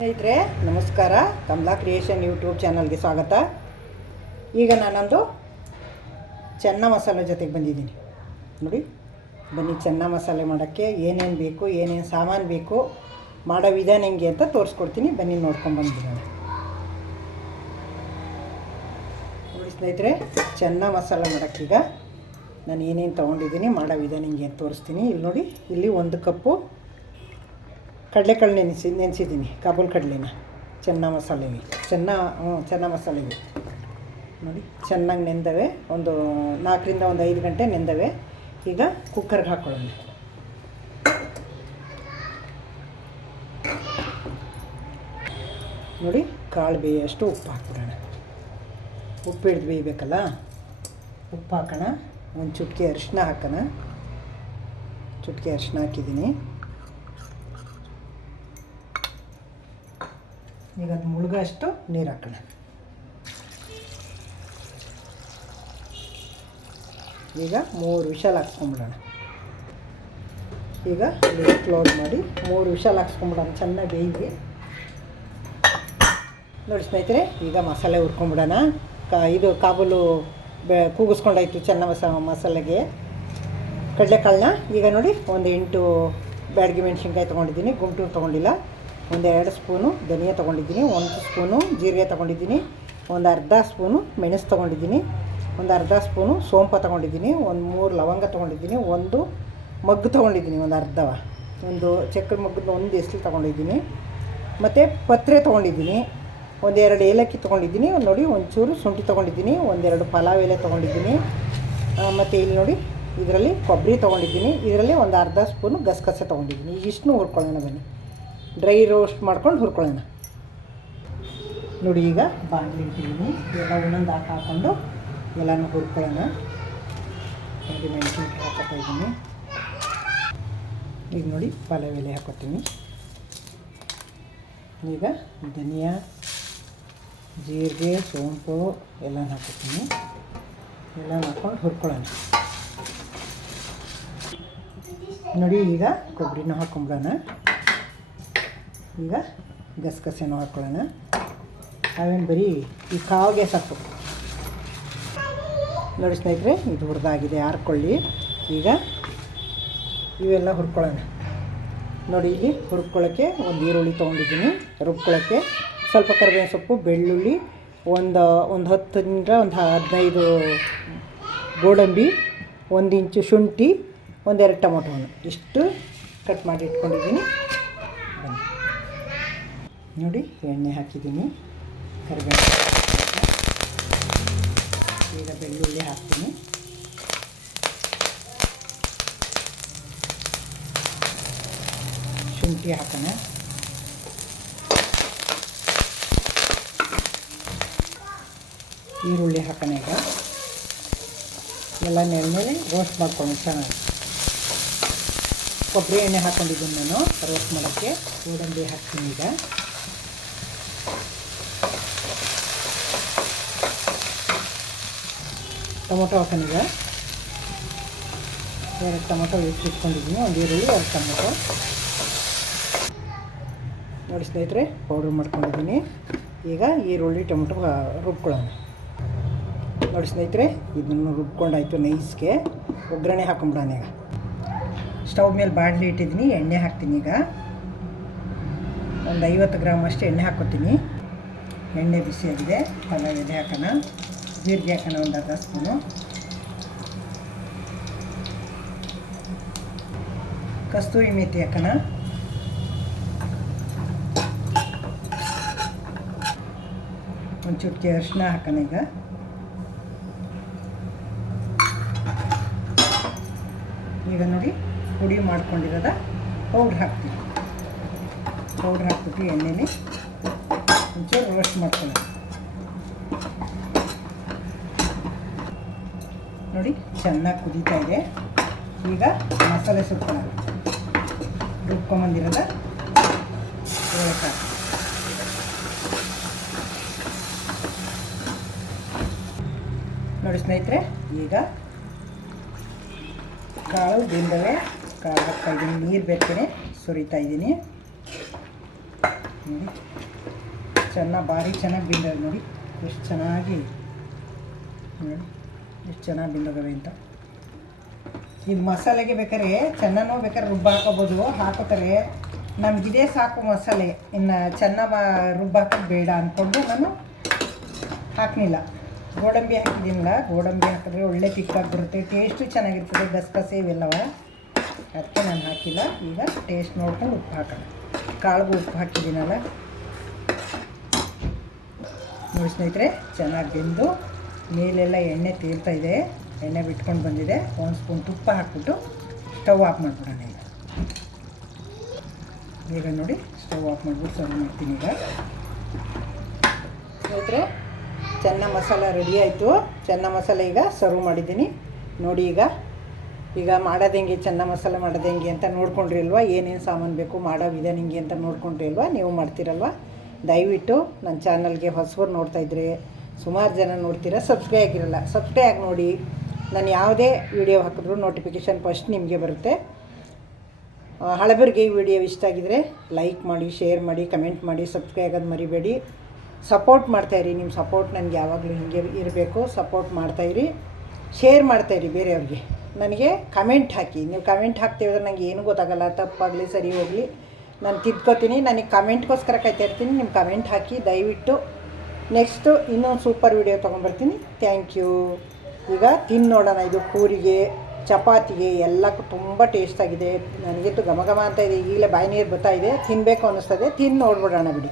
ಸ್ನೇಹಿತರೆ ನಮಸ್ಕಾರ. Kamala creation YouTube ಚಾನಲ್ಗೆ ಸ್ವಾಗತ. ಈಗ ನಾನೊಂದು ಚೆನ್ನ ಮಸಾಲೆ ಜೊತೆಗೆ ಬಂದಿದ್ದೀನಿ ನೋಡಿ. ಬನ್ನಿ, ಚೆನ್ನ ಮಸಾಲೆ ಮಾಡೋಕ್ಕೆ ಏನೇನು ಬೇಕು, ಏನೇನು ಸಾಮಾನು ಬೇಕು, ಮಾಡೋ ವಿಧಾನ ಹೆಂಗೆ ಅಂತ ತೋರಿಸ್ಕೊಡ್ತೀನಿ. ಬನ್ನಿ ನೋಡ್ಕೊಂಡ್ಬಂದ್ಬಿಡೋಣ. ನೋಡಿ ಸ್ನೇಹಿತರೆ, ಚೆನ್ನ ಮಸಾಲೆ ಮಾಡೋಕ್ಕೀಗ ನಾನು ಏನೇನು ತೊಗೊಂಡಿದ್ದೀನಿ, ಮಾಡೋ ವಿಧಾನ ಹೆಂಗೆ ಅಂತ ತೋರಿಸ್ತೀನಿ. ಇಲ್ಲಿ ನೋಡಿ, ಇಲ್ಲಿ 1 ಕಪ್ಪು ಕಡಲೆಕಾಳು ನೆನೆಸಿದ್ದೀನಿ. ಕಾಬೂಲ್ ಕಡಲೆನ ಚೆನ್ನ ಮಸಾಲೆಗೆ ಚೆನ್ನ ಮಸಾಲೆಗೆ ನೋಡಿ ಚೆನ್ನಾಗಿ ನೆಂದವೆ. ಒಂದು 4 ರಿಂದ 5 ಗಂಟೆ ನೆಂದವೆ. ಈಗ ಕುಕ್ಕರ್ಗೆ ಹಾಕೊಳ್ಳೋಣ. ನೋಡಿ, ಕಾಳು ಬೇಯೋಷ್ಟು ಉಪ್ಪು ಹಾಕ್ಬಿಡೋಣ. ಉಪ್ಪು ಹಿಡ್ದು ಬೇಯಬೇಕಲ್ಲ, ಉಪ್ಪು ಹಾಕೋಣ. ಒಂದು ಚುಟ್ಕಿ ಅರಿಶಿನ ಹಾಕೋಣ. ಚುಟ್ಕಿ ಅರಿಶಿನ ಹಾಕಿದ್ದೀನಿ. ಈಗ ಅದು ಮುಳುಗೋಷ್ಟು ನೀರು ಹಾಕೋಣ. ಈಗ 3 ವಿಷಲ್ ಹಾಕ್ಸ್ಕೊಂಬಿಡೋಣ. ಈಗ ಲಿಡ್ ಕ್ಲೋಸ್ ಮಾಡಿ 3 ವಿಷಲ್ ಹಾಕ್ಸ್ಕೊಂಬಿಡೋಣ. ಚೆನ್ನಾಗಿ ಬೇಯಿಸಿ ನೋಡಿ ಸ್ನೇಹಿತರೆ. ಈಗ ಮಸಾಲೆ ಹುರ್ಕೊಂಬಿಡೋಣ. ಇದು ಕಾಬೂಲು ಕೂಗಿಸ್ಕೊಂಡಾಯ್ತು ಚೆನ್ನ ಮಸಾಲೆಗೆ ಕಡಲೆಕಾಳನ್ನ. ಈಗ ನೋಡಿ, ಒಂದು 8 ಬ್ಯಾಡಗಿ ಮೆಣಸಿನ್ಕಾಯಿ ತೊಗೊಂಡಿದ್ದೀನಿ, ಗುಂಟೂರು ತೊಗೊಂಡಿಲ್ಲ. 1-2 ಸ್ಪೂನು ಧನಿಯಾ ತೊಗೊಂಡಿದ್ದೀನಿ, 1 ಸ್ಪೂನು ಜೀರಿಗೆ ತೊಗೊಂಡಿದ್ದೀನಿ, 1/2 ಸ್ಪೂನು ಮೆಣಸು ತೊಗೊಂಡಿದ್ದೀನಿ, 1/2 ಸ್ಪೂನು ಸೋಂಪು ತೊಗೊಂಡಿದ್ದೀನಿ, 3 ಲವಂಗ ತೊಗೊಂಡಿದ್ದೀನಿ, 1 ಮಗ್ಗು ತೊಗೊಂಡಿದ್ದೀನಿ, ಒಂದು ಚಕ್ರ ಮಗ್ಗದ 1 ಎಸ್ಲು ತೊಗೊಂಡಿದ್ದೀನಿ. ಮತ್ತು ಪತ್ರೆ ತೊಗೊಂಡಿದ್ದೀನಿ, 1-2 ಏಲಕ್ಕಿ ತೊಗೊಂಡಿದ್ದೀನಿ. ನೋಡಿ, ಒಂಚೂರು ಶುಂಠಿ ತೊಗೊಂಡಿದ್ದೀನಿ, 1-2 ಪಲಾವ್ ಎಲೆ ತೊಗೊಂಡಿದ್ದೀನಿ. ಮತ್ತು ಇಲ್ಲಿ ನೋಡಿ, ಇದರಲ್ಲಿ ಕೊಬ್ಬರಿ ತೊಗೊಂಡಿದ್ದೀನಿ. ಇದರಲ್ಲಿ 1/2 ಸ್ಪೂನು ಗಸಗಸೆ ತೊಗೊಂಡಿದ್ದೀನಿ. ಇಷ್ಟನ್ನು ಹುರ್ಕೊಳ್ಳೋಣ. ಬನ್ನಿ, ಡ್ರೈ ರೋಸ್ಟ್ ಮಾಡ್ಕೊಂಡು ಹುರ್ಕೊಳ್ಳೋಣ. ನೋಡಿ, ಈಗ ಬಾಣಲಿ ಇಟ್ಟಿದ್ದೀನಿ. ಎಲ್ಲ ಒಂದೊಂದು ಹಾಕೊಂಡು ಎಲ್ಲನೂ ಹುರ್ಕೊಳ್ಳೋಣ. ಮೆಣಸಿನ್ಕಾಯಿ ಹಾಕೋತಾ ಇದ್ದೀನಿ. ಈಗ ನೋಡಿ, ಪಲಾವ್ ಎಲೆ ಹಾಕೋತೀನಿ. ಈಗ ಧನಿಯಾ, ಜೀರಿಗೆ, ಸೋಂಪು ಎಲ್ಲ ಹಾಕೋತೀನಿ. ಎಲ್ಲ ಹಾಕ್ಕೊಂಡು ಹುರ್ಕೊಳ್ಳೋಣ. ನೋಡಿ, ಈಗ ಕೊಬ್ಬರಿನೂ ಹಾಕ್ಕೊಂಬಿಡೋಣ. ಈಗ ಗಸಗಸೆನೂ ಹಾಕ್ಕೊಳ್ಳೋಣ. ಅವೇನು ಬರೀ ಈ ಕಾವಿಗೆ ಸಾಕು. ನೋಡಿ ಸ್ನೇಹಿತರೆ, ಇದು ಹುರಿದಾಗಿದೆ, ಹಾರ್ಕೊಳ್ಳಿ. ಈಗ ಇವೆಲ್ಲ ಹುರ್ಕೊಳ್ಳೋಣ. ನೋಡಿ, ಇಲ್ಲಿ ಹುರ್ಕೊಳ್ಳೋಕ್ಕೆ 1 ಈರುಳ್ಳಿ ತೊಗೊಂಡಿದ್ದೀನಿ. ರುಬ್ಕೊಳ್ಳೋಕ್ಕೆ ಸ್ವಲ್ಪ ಕರಿಬೇವಿನ ಸೊಪ್ಪು, ಬೆಳ್ಳುಳ್ಳಿ, ಒಂದು 10 ರಿಂದ 15 ಗೋಡಂಬಿ, 1 ಇಂಚು ಶುಂಠಿ, 1-2 ಟೊಮೊಟೊವನ್ನು ಇಷ್ಟು ಕಟ್ ಮಾಡಿ ಇಟ್ಕೊಂಡಿದ್ದೀನಿ. ನೋಡಿ, ಎಣ್ಣೆ ಹಾಕಿದ್ದೀನಿ, ಕರಿಬೇವು. ಈಗ ಬೆಳ್ಳುಳ್ಳಿ ಹಾಕ್ತೀನಿ. ಶುಂಠಿ ಹಾಕೋಣ. ಈರುಳ್ಳಿ ಹಾಕೋಣ. ಈಗ ಎಲ್ಲ ಮೇಲೆ ರೋಸ್ಟ್ ಮಾಡ್ಕೊಂಡು ಚೆನ್ನಾಗಿ. ಕೊಬ್ಬರಿ ಎಣ್ಣೆ ಹಾಕ್ಕೊಂಡಿದ್ದೀನಿ ನಾನು ರೋಸ್ಟ್ ಮಾಡೋಕ್ಕೆ. ಗೋಡಂಬಿ ಹಾಕ್ತೀನಿ. ಈಗ ಟೊಮೊಟೊ ಹಾಕೋಣ. ಈಗ 2 ಟೊಮೊಟೊ ಇಟ್ಕೊಂಡಿದ್ದೀನಿ, 1 ಈರುಳ್ಳಿ, 2 ಟೊಮೊಟೊ. ನೋಡಿ ಸ್ನೇಹಿತರೆ, ಪೌಡ್ರ್ ಮಾಡ್ಕೊಂಡಿದ್ದೀನಿ. ಈಗ ಈರುಳ್ಳಿ ಟೊಮೊಟೊ ರುಬ್ಕೊಳ್ಳೋಣ. ನೋಡಿ ಸ್ನೇಹಿತರೆ, ಇದನ್ನು ರುಬ್ಕೊಂಡಾಯ್ತು ನೈಸ್ಗೆ. ಒಗ್ಗರಣೆ ಹಾಕೊಂಬಿಡೋಣ. ಈಗ ಸ್ಟವ್ ಮೇಲೆ ಬಾಣಲಿ ಇಟ್ಟಿದ್ದೀನಿ, ಎಣ್ಣೆ ಹಾಕ್ತೀನಿ. ಈಗ ಒಂದು 50 ಗ್ರಾಮ್ ಅಷ್ಟು ಎಣ್ಣೆ ಹಾಕ್ಕೊತೀನಿ. ಎಣ್ಣೆ ಬಿಸಿಯಾಗಿದೆ. ಪಲಾವ್ ಎಲೆ ಹಾಕೋಣ. ಜೀರಿಗೆ ಹಾಕೋಣ, 1/2 ಸ್ಪೂನು. ಕಸ್ತೂರಿ ಮೇಥಿ ಹಾಕೋಣ. ಒಂದು ಚುಟ್ಕಿ ಅರಿಶಿನ ಹಾಕೋಣ. ಈಗ ನೋಡಿ, ಪುಡಿ ಮಾಡ್ಕೊಂಡಿರೋದ ಪೌಡ್ರ್ ಹಾಕ್ತೀನಿ. ಪೌಡ್ರ್ ಹಾಕ್ಬಿಟ್ಟು ಎಣ್ಣೆಲಿ ಒಂಚೂರು ರೋಸ್ಟ್ ಮಾಡ್ಕೊಳ್ಳೋಣ. ನೋಡಿ, ಚೆನ್ನಾಗಿ ಕುದೀತಾ ಇದೆ. ಈಗ ಮಸಾಲೆ ಸುಟ್ಕೊಳ್ಳೋಣ. ರುಬ್ಕೊಂಬಂದಿರೋದ ಏಲಕ್ಕಿ. ನೋಡಿ ಸ್ನೇಹಿತರೆ, ಈಗ ಕಾಳು ಬೆಂದವೆ. ಕಾಳು ಹಾಕ್ತಾಯಿದ್ದೀನಿ. ನೀರು ಬೇಕೇ ಸುರಿತಾ ಇದ್ದೀನಿ. ನೋಡಿ ಭಾರಿ ಚೆನ್ನಾಗಿ ಬಿಂದವೆ ನೋಡಿ, ಎಷ್ಟು ಚೆನ್ನಾಗಿ ನೋಡಿ ಎಷ್ಟು ಚೆನ್ನಾಗಿ ಬಿಂದೋಗವೆ ಅಂತ. ಇದು ಮಸಾಲೆಗೆ ಬೇಕಾದ್ರೆ ಚೆನ್ನಾನೂ ಬೇಕಾದ್ರೆ ರುಬ್ಬ ಹಾಕೋಬೋದು, ಹಾಕೋತಾರೆ. ನಮಗಿದೇ ಸಾಕು ಮಸಾಲೆ, ಇನ್ನು ರುಬ್ಬ ಹಾಕೋದು ಬೇಡ ಅಂದ್ಕೊಂಡು ನಾನು ಹಾಕಲಿಲ್ಲ. ಗೋಡಂಬಿ ಹಾಕಿದ್ದೀನಲ್ಲ, ಗೋಡಂಬಿ ಹಾಕಿದ್ರೆ ಒಳ್ಳೆ ತಿಕ್ಕಾಗಿ ಬರುತ್ತೆ, ಟೇಸ್ಟು ಚೆನ್ನಾಗಿರ್ತದೆ, ಗಸಗಸೆ ಇವೆಲ್ಲವ, ಅದಕ್ಕೆ ನಾನು ಹಾಕಿಲ್ಲ. ಈಗ ಟೇಸ್ಟ್ ನೋಡ್ಕೊಂಡು ಉಪ್ಪು ಹಾಕೋಣ. ಕಾಳಿಗೂ ಉಪ್ಪು ಹಾಕಿದ್ದೀನಲ್ಲ ನೋಡಿ ಸ್ನೇಹಿತರೆ, ಚೆನ್ನಾಗಿ ಬೆಂದು ಮೇಲೆಲ್ಲ ಎಣ್ಣೆ ತೇಲ್ತಾ ಇದೆ, ಎಣ್ಣೆ ಬಿಟ್ಕೊಂಡು ಬಂದಿದೆ. ಒಂದು ಸ್ಪೂನ್ ತುಪ್ಪ ಹಾಕ್ಬಿಟ್ಟು ಸ್ಟವ್ ಆಫ್ ಮಾಡಿಬಿಡೋಣ. ಈಗ ನೋಡಿ ಸ್ಟವ್ ಆಫ್ ಮಾಡಿಬಿಟ್ಟು ಸರ್ವ್ ಮಾಡ್ತೀನಿ. ಈಗ ಸ್ನೇಹಿತರೆ ಚೆನ್ನ ಮಸಾಲ ರೆಡಿ ಆಯಿತು. ಚೆನ್ನ ಮಸಾಲೆ ಈಗ ಸರ್ವ್ ಮಾಡಿದ್ದೀನಿ ನೋಡಿ. ಈಗ ಮಾಡೋದು ಹೆಂಗೆ, ಚೆನ್ನ ಮಸಾಲೆ ಮಾಡೋದು ಹೆಂಗೆ ಅಂತ ನೋಡ್ಕೊಂಡ್ರಿ ಅಲ್ವಾ, ಏನೇನು ಸಾಮಾನು ಬೇಕು ಮಾಡೋ ವಿಧಾನ ಹಿಂಗೆ ಅಂತ ನೋಡ್ಕೊಂಡ್ರಿ ಅಲ್ವಾ, ನೀವು ಮಾಡ್ತೀರಲ್ವ. ದಯವಿಟ್ಟು ನನ್ನ ಚಾನಲ್ಗೆ ಹೊಸಬರು ನೋಡ್ತಾಯಿದ್ರೆ, ಸುಮಾರು ಜನ ನೋಡ್ತೀರಾ, ಸಬ್ಸ್ಕ್ರೈಬ್ ಆಗಿರಲ್ಲ, ಸಬ್ಸ್ಕ್ರೈಬ್ ಆಗಿ ನೋಡಿ. ನಾನು ಯಾವುದೇ ವಿಡಿಯೋ ಹಾಕಿದ್ರು ನೋಟಿಫಿಕೇಷನ್ ಫಸ್ಟ್ ನಿಮಗೆ ಬರುತ್ತೆ. ಹಳಬರಿಗೆ ಈ ವಿಡಿಯೋ ಇಷ್ಟ ಆಗಿದರೆ ಲೈಕ್ ಮಾಡಿ, ಶೇರ್ ಮಾಡಿ, ಕಮೆಂಟ್ ಮಾಡಿ, ಸಬ್ಸ್ಕ್ರೈಬ್ ಆಗೋದು ಮರಿಬೇಡಿ. ಸಪೋರ್ಟ್ ಮಾಡ್ತಾಯಿರಿ, ನಿಮ್ಮ ಸಪೋರ್ಟ್ ನನಗೆ ಯಾವಾಗಲೂ ಹೀಗೆ ಇರಬೇಕು. ಸಪೋರ್ಟ್ ಮಾಡ್ತಾಯಿರಿ, ಶೇರ್ ಮಾಡ್ತಾಯಿರಿ ಬೇರೆಯವ್ರಿಗೆ. ನನಗೆ ಕಮೆಂಟ್ ಹಾಕಿ, ನೀವು ಕಮೆಂಟ್ ಹಾಕ್ತೀವಿದ್ರೆ ನನಗೆ ಏನೂ ಗೊತ್ತಾಗಲ್ಲ, ತಪ್ಪಾಗಲಿ ಸರಿ ಹೋಗಲಿ ನಾನು ತಿದ್ಕೋತೀನಿ. ನನಗೆ ಕಮೆಂಟ್ಗೋಸ್ಕರ ಕಾಯ್ತಾ ಇರ್ತೀನಿ. ನಿಮ್ಮ ಕಮೆಂಟ್ ಹಾಕಿ ದಯವಿಟ್ಟು. ನೆಕ್ಸ್ಟು ಇನ್ನೊಂದು ಸೂಪರ್ ವಿಡಿಯೋ ತೊಗೊಂಬರ್ತೀನಿ. Thank you. ಈಗ ತಿಂದು ನೋಡೋಣ. ಇದು ಪೂರಿಗೆ, ಚಪಾತಿಗೆ ಎಲ್ಲಕ್ಕೂ ತುಂಬ ಟೇಸ್ಟಾಗಿದೆ. ನನಗಂತೂ ಘಮ ಘಮ ಅಂತ ಇದೆ, ಈಗಲೇ ಬಾಯಿ ನೀರು ಬರ್ತಾಯಿದೆ, ತಿನ್ನಬೇಕು ಅನ್ನಿಸ್ತದೆ. ತಿಂದು ನೋಡ್ಬಿಡೋಣ ಬಿಡಿ.